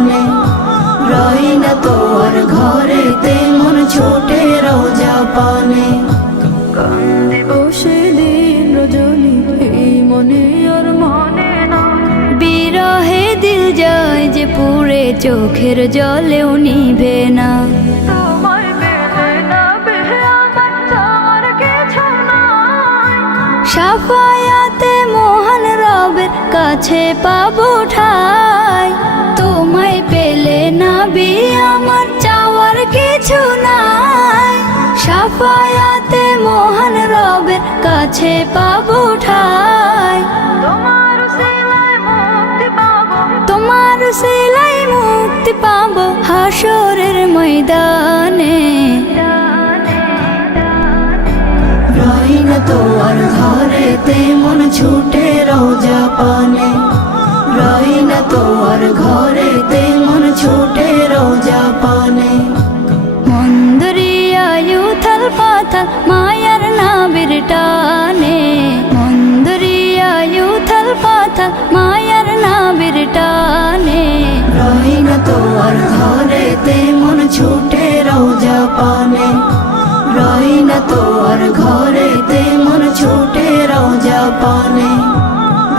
পানে, রই না তো আর ঘরেতে মন ছুটে রোজা পানে। কান্দে বসে দিন রজনী, এই মনে আর মনে না। বিরহে দিল যায় যে পুড়ে, চোখের জলেও নিভে না। তোমায় পেলে না পেলে আমার চাওয়ার কিছু নাই। সাফায়াতে মহান রবের কাছে পাবো ঠাই। তোমায় পেলে নবী আমার চাওয়ার কিছু নাই। সাফায়াতে মহান রবের কাছে পাবো ঠাই। তোমার উসিলায় মুক্তি পাবো, তোমার উসিলাই মুক্তি পাবো হাসরের ময়দানে। রই না তো আর ঘরেতে মন ছুটে রোজা পানে, রই না তো আর ঘরেতে মন ছুটে রোজা পানে। মন্দরিয়ায় উথাল পাথাল মায়ার নাবির টানে, মন্দরিয়ায় উথাল পাথাল মায়ার নাবির টানে। রই না তো আর ঘরেতে মন ছুটে রোজা পানে, রই না তো আর ঘরেতে মন ছুটে রোজা পানে,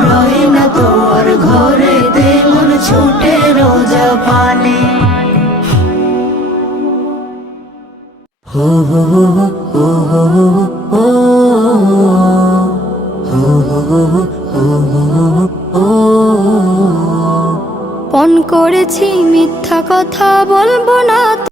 রই না তো আর ঘরেতে মন ছুটে রোজা পানে। হো হো হো হো হো হো হো। পণ করেছি মিথ্যা কথা বলবো না,